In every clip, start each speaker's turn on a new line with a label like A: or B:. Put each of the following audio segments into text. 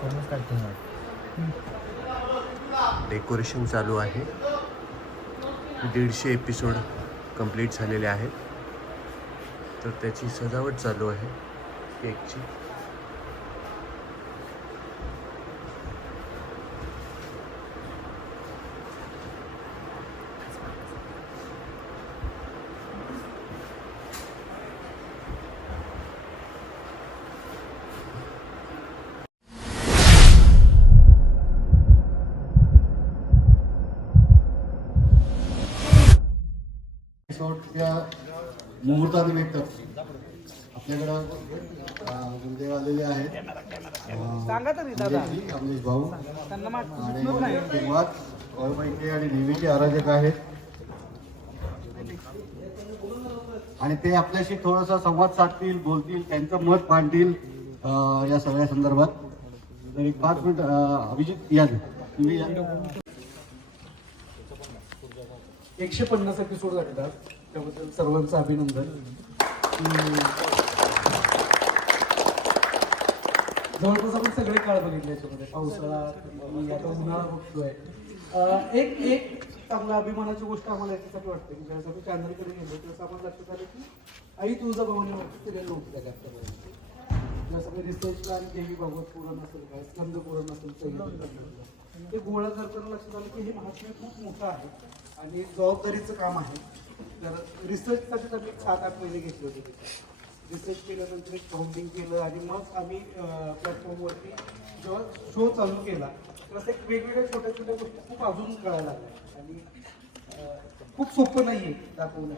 A: करूनच काढते
B: डेकोरेशन चालू आहे. दीडशे एपिसोड कंप्लीट झालेले आहेत. तर त्याची सजावट चालू आहे केकची.
C: एपिसोडच्या मुहूर्तानिमित्त आपल्याकडं गुरुदेव आलेले आहेत. अमरीशजी, अमरीश भाऊ. आणि सुरुवात वळवैके आणि नेहमीचे आराधक आहेत. आणि ते आपल्याशी थोडासा संवाद साधतील बोलतील त्यांचं मत मांडतील या सगळ्या संदर्भात. तर एक पाच मिनिट अभिजित या. तुम्ही या.
D: एकशे पन्नास एपिसोड झालेतात त्याबद्दल सर्वांचं अभिनंदन. जवळपास आपण सगळे काळ बघितले याच्यामध्ये. पावसाळा आता उन्हाळा बघतोय एक एक चांगला अभिमानाची गोष्ट आम्हाला याच्यासाठी वाटते की ज्यावेळेस आम्ही चॅनलकडे गेलो त्यावेळेस आम्हाला लक्षात आलं की आई तुळजा वाटतं सिरियल लोक त्या कॅप्चर जसं काही रिसर्चला आणि देवी भागवत पूर्ण असेल काय स्कंद पूर्ण असेल सगळं ते गोळा करताना लक्षात आलं की हे महात्म्य खूप मोठं आहे आणि जबाबदारीचं काम आहे. तर रिसर्चसाठी आम्ही सात आठ महिने घेतले होते. रिसर्च केल्यानंतर एक काउंटिंग केलं आणि मग आम्ही प्लॅटफॉर्मवरती जेव्हा शो चालू केला तर एक वेगवेगळ्या छोट्या छोट्या गोष्टी खूप अजून कळायला लागल्या. आणि खूप सोपं नाही आहे दाखवणं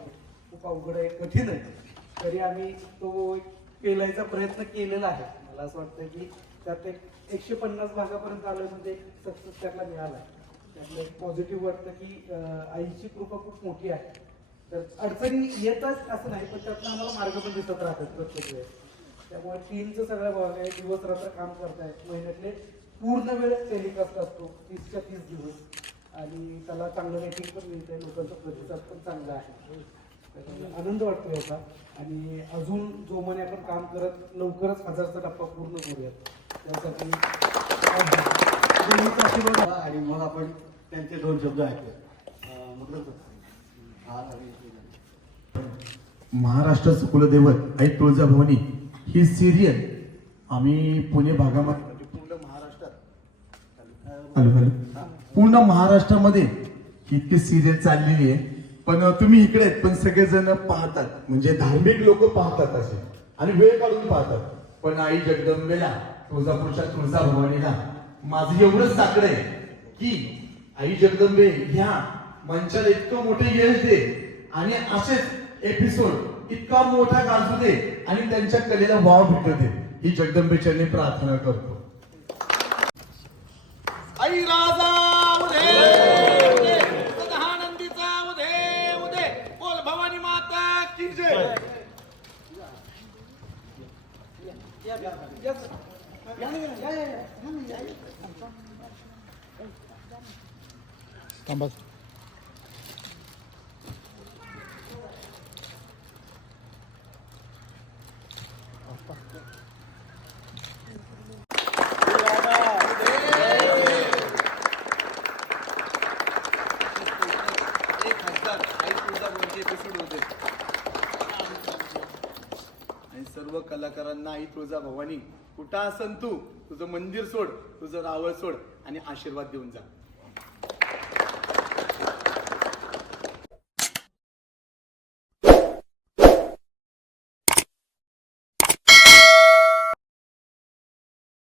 D: खूप अवघड आहे कठीण आहे. तरी आम्ही तो एक पेलायचा प्रयत्न केलेला आहे. मला असं वाटतं की त्यात एक एकशे पन्नास भागापर्यंत आलं म्हणजे सक्सेस त्याला मिळाला. त्यातलं एक पॉझिटिव्ह वाटतं की आईची कृपा खूप मोठी आहे. तर अडचणी येतच असं नाही पण त्यातनं आम्हाला मार्ग पण दिसत राहतात प्रत्येक वेळेस. त्यामुळे टीमचं सगळं भाग आहे दिवस रात्र काम करतायत. महिन्यातले पूर्ण वेळ टेलिकास्ट असतो तीसच्या तीस दिवस. आणि त्याला चांगलं रेटिंग पण मिळतंय लोकांचा प्रतिसाद पण चांगला आहे. आनंद वाटतो याचा. आणि अजून जो म्हणे आपण काम करत लवकरच हजारचा टप्पा पूर्ण करूयात. त्यासाठी
C: आणि मग आपण त्यांचे दोन शब्द ऐकूया.
E: महाराष्ट्राचं कुलदैवत आई तुळजाभवानी ही सिरियल आम्ही पुणे भागामध्ये
C: म्हणजे पूर्ण महाराष्ट्रात.
E: Hello hello. पूर्ण महाराष्ट्रामध्ये इतकी सिरियल चाललेली आहे. पण तुम्ही इकडे आहेत पण सगळेजण पाहतात. म्हणजे धार्मिक लोक पाहतात असे. आणि वेळ काढून पाहतात. पण आई जगदंबेला तुळजापूरच्या तुळजाभवानीला माझं एवढंच साकडं आहे की आई जगदंबे ह्या मंचाला इतकं मोठं यश दे आणि असेच एपिसोड इतका मोठा गाजू दे आणि त्यांच्या कलेला वाव भेटू दे ही जगदंबेच्या प्रार्थना करतो
F: आई राजा उदे उदे एक आई होते आणि सर्व कलाकारांना आई तुळजा भवानी कुठं असन तू? तुझं मंदिर सोड तुझं रावळ सोड आणि आशीर्वाद देऊन जा.